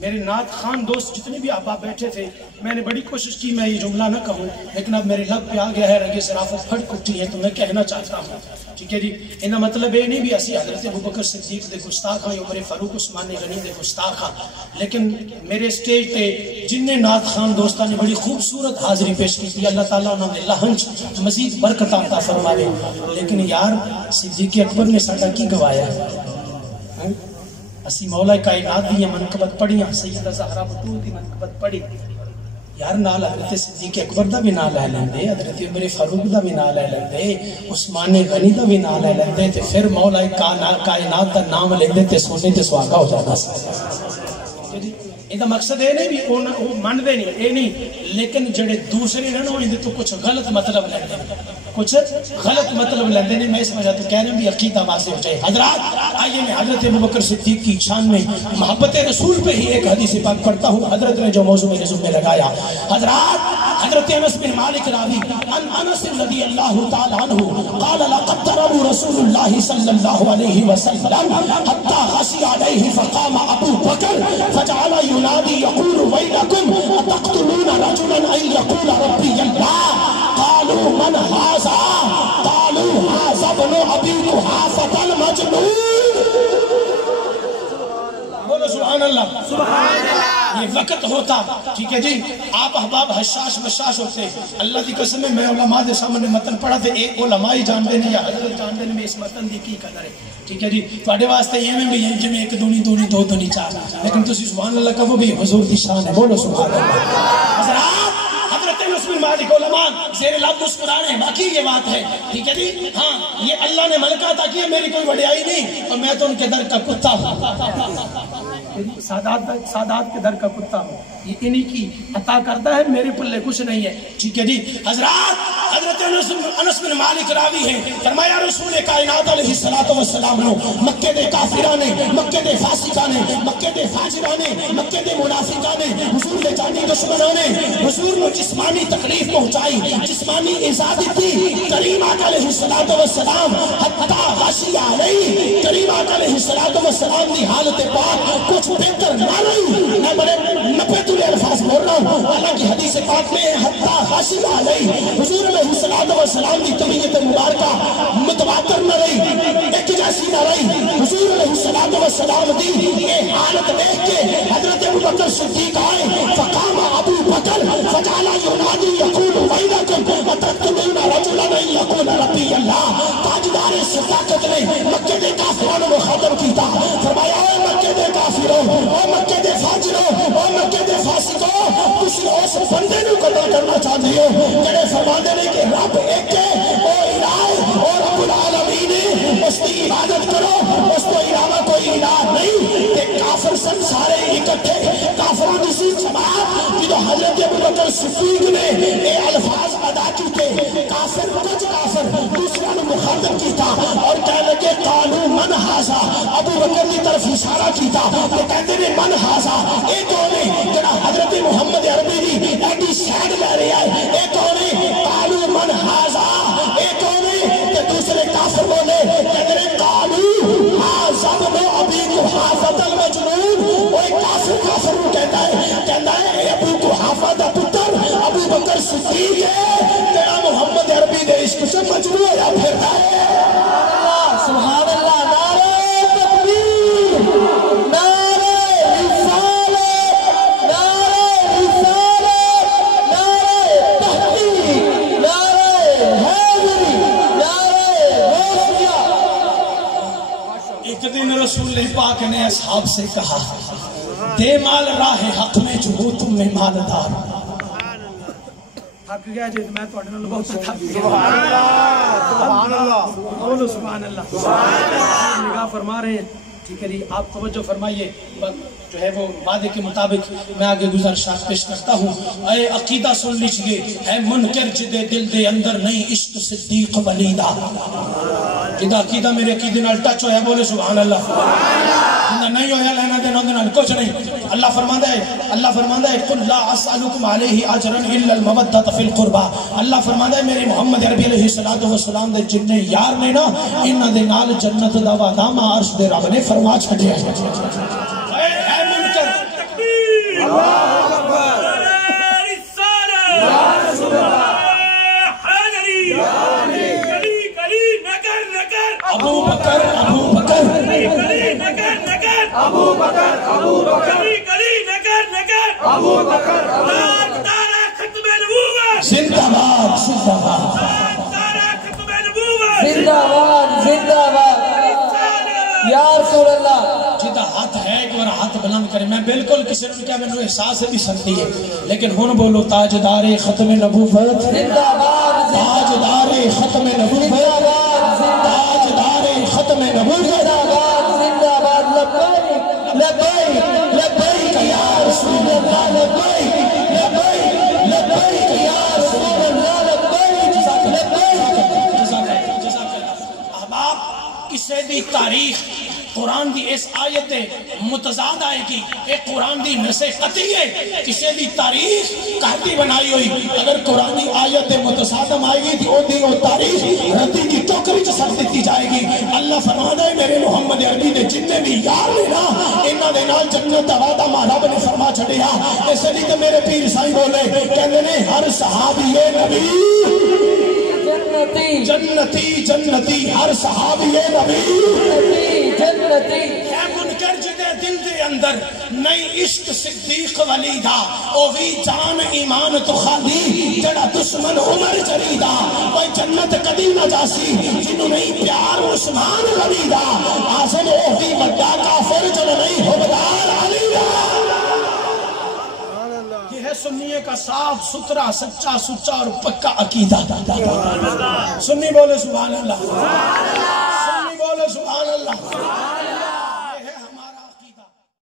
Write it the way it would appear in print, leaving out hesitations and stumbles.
میرے نعت خان دوست جتنے بھی احباب بیٹھے تھے، میں نے بڑی کوشش کی میں یہ جملہ نہ کہوں، لیکن اب میرے لب پہ آ گیا ہے، رنگ صرافت پھٹ اٹھی ہے تو میں کہنا چاہتا ہوں، ٹھیک ہے جی۔ ان کا مطلب یہ نہیں بھی اسی حضرت ابوبکر صدیق دے گستاخ ہاں، عمر فاروق عثمان غنی دے گستاخ ہاں، لیکن میرے سٹیج تے جن نے نعت خان دوستاں نے بڑی خوبصورت حاضری پیش کی تھی، اللہ تعالیٰ انہوں نے لہنچ مزید برکت عطا فرماوے۔ لیکن یار صدیق اکبر نے ساڈا کی گوایا ہے؟ اسی مولا کائنات دی منقبت پڑھیاں، سیدہ زہرا بطول دی منقبت پڑھی، یار نال حضرت صدیق اکبر دا بھی نام لے لیندے، حضرت عمر فاروق دا بھی نام لے لیندے، عثمان غنی دا بھی نام لے لیندے، تے پھر مولا کائنات دا نام لیندے تے سونے تے سواگا ہو جاتا سی۔ یہ مقصد یہ نہیں بھی وہ مندے نہیں، یہ نہیں، لیکن جڑے دوسرے نا ان تو کچھ غلط مطلب لیندے، کچھ غلط مطلب لیندے نہیں۔ میں اس وجہ تو کہہ رہا ہوں بھی عقیدہ واضح ہو جائے۔ حضرات آئیے میں حضرت ابوبکر صدیق کی شان میں محبت رسول پہ ہی ایک حدیث پاک پڑھتا ہوں، حضرت نے جو موضوع میرے ذمہ لگایا۔ حضرات حضرت انس بن مالک راوی ان انس رضی اللہ تعالی عنہ قال لقد ضربوا رسول اللہ صلی اللہ علیہ وسلم حتى غشي عليه فقام ابو بکر فجعل ينادي يقول ويلكم اتقتلون رجلا ان يقول ربي الله قالوا من هذا قالوا هذا ابن ابي قحافة المجنون۔ بولو سبحان اللہ، سبحان اللہ۔ یہ وقت ہوتا، ٹھیک ہے جی، آپ احباب حشاش بشاش ہوتے، اللہ کی قسم میں علماء دے سامنے متن پڑھا تھے، ایک علماء ہی جان دینے یا حضرت جان دینے میں اس متن دی کی قدر ہے، ٹھیک ہے جی۔ تواڈے واسطے یہ میں بھی یہ جی میں ایک دونی دونی دو دونی چار، لیکن تسی سبحان اللہ کہو بھی حضور دی شان ہے، بولو سبحان اللہ۔ حضرات حضرت انس بن مالک علماء زیر لب مسکرانے، باقی یہ بات ہے، ٹھیک ہے جی۔ ہاں یہ اللہ نے ملکہ عطا کی ہے، میری کوئی وڈیائی نہیں، اور میں تو ان کے در کا کتا ہوں، سادات کے در کا کتا ہوں، یہ انہی کی عطا کرتا ہے، میرے پلے کچھ نہیں ہے، ٹھیک ہے جی۔ حضرات حضرت انس بن مالک راوی ہیں، فرمایا رسول کائنات علیہ السلام نے مکے دے کافراں نے، مکے دے فاسقاں نے، مکے دے فاجراں نے، مکے دے منافقاں نے، حضور دے جانی دشمنوں نے حضور کو جسمانی تکلیف پہنچائی، جسمانی ایذا دی۔ کریمات علیہ السلام حتی غشی علیہ، کریمات علیہ السلام دی حالت پاک کچھ بہتر نہ رہی۔ میں بڑے نپے تلے الفاظ بول رہا ہوں، اللہ کی حدیث پاک میں حتی غشی علیہ، حضور علیہ السلام دی طبیعت مبارکہ متواتر نہ رہی، ایک جیسی نہ رہی۔ حضور علیہ السلام دی یہ حالت دیکھ کے حضرت ابوبکر صدیق آئے، فقام ابو بکر فجعل ينادي يقول ويلكم اتقتلون رجلا ان يقول ربي الله۔ تاجدار صداقت نے مکے دے کافروں کو مخاطب کیتا، فرمایا اے مکے دے کافروں، اے مکے دے فاجروں، اے مکے دے فاسقوں، تسی اس بندے نو قتل کرنا چاہتے ہو جڑے فرماندے نے کہ رب ایک ہے، او الہ اور رب العالمین، اس کی عبادت کرو، اس کو علاوہ کوئی الہ نہیں۔ تے کافر سن سارے اکٹھے، کافروں دی سی جماعت جو حضرت ابوبکر صدیق نے یہ الفاظ ادا کیتے، کافر کچھ کافر دوسرے نے مخاطب کیتا اور کہنے لگے قالوا من ھذا، ابوبکر کی طرف اشارہ کیتا تو کہتے ہیں من ھذا، اے کون ہے جڑا حضرت محمد عربی دی ایڈی سائڈ لے رہا ہے، اے کون ہے؟ قالوا من ھذا، اے کون ہے؟ کہ دوسرے کافر بولے، کہتے ہیں قالوا ھذا ابن ابی قحافۃ المجنون۔ وہ ایک کافر کو کہتا ہے اے ابو قحافہ دا پتر ابو بکر صدیق ہے، تیرا محمد عربی دے عشق سے مجنون ہوا پھرتا ہے۔ سبحان اللہ، نعرہ تکبیر، نعرہ رسالت، نعرہ رسالت، نعرہ تحقیق، نعرہ حیدری، نعرہ غوثیہ۔ ایک دن رسول پاک نے اصحاب سے کہا دے مال راہ حق میں جو ہو تم میں مالدار۔ تھک گیا جی میں تھوڑے نال بہت تھک گیا۔ سبحان اللہ، سبحان اللہ، بولو سبحان اللہ، سبحان اللہ۔ نگاہ فرما رہے ہیں، ٹھیک ہے جی، آپ توجہ فرمائیے، جو ہے وہ وعدے کے مطابق میں آگے گزارشات پیش کرتا ہوں۔ اے عقیدہ سن لیجئے، اے منکر جدے دل دے اندر نہیں عشق صدیق ولی دا، جدا عقیدہ میرے عقیدے نال ٹچ ہویا بولے سبحان اللہ، جدا نہیں ہویا لینا دینا دینا کچھ نہیں۔ اللہ فرماندہ ہے قل لا اسألکم علیہ اجرا الا المودۃ فی القربى۔ اللہ فرماندہ ہے میرے محمد عربی علیہ السلام دے جننے یار نے نا انہاں دے نال جنت دا وعدہ عرش دے رب نے فرما چھڈیا ہے۔ بلند کریں. میں بالکل کسی نے کہا میں احساس بھی سنتی ہے لیکن ہن بولو تاجدار ختم نبوت زندہ باد، تاجدار ختم نبوت زندہ باد، تاجدار ختم نبوت زندہ باد، زندہ باد. لبیک لبیک لبیک یا رسول اللہ، لبیک لبیک لبیک یا رسول اللہ، لبیک لبیک. جزاک اللہ. احباب کسے دی تاریخ قرآن دی اس آیت متضاد آئے گی. ایک قرآن دی نسے قطعی ہے کسے دی تاریخ کہتی بنائی ہوئی. اگر قرآن دی آیت متصادم آئے گی تو دی وہ تاریخ ردی کی ٹوکری چ سٹ دیتی جائے گی. اللہ فرماتا ہے میرے محمد عربی نے جتنے بھی یار لینا انہاں دے نال جنت دا وعدہ مہرب نے فرما چھڑیا. اس لیے کہ میرے پیر سائیں بولے کہندے نے ہر صحابی نبی جنتی جنتی جنتی، ہر صحابی نبی جنتی. اے منکر جدے دل دے اندر نئی عشق صدیق ولی دا او وی جان ایمان تو خالی جڑا دشمن عمر چلی دا کوئی جنت کدی نہ جاسی جنوں نہیں پیار عثمان ولی دا. آسن او وی بڑا کافر جو نہیں حبدار علی دا. یہ ہے سنیے کا صاف ستھرا سچا سچا اور پکا عقیدہ. سنی بولے سبحان اللہ، سنی بولے سبحان اللہ.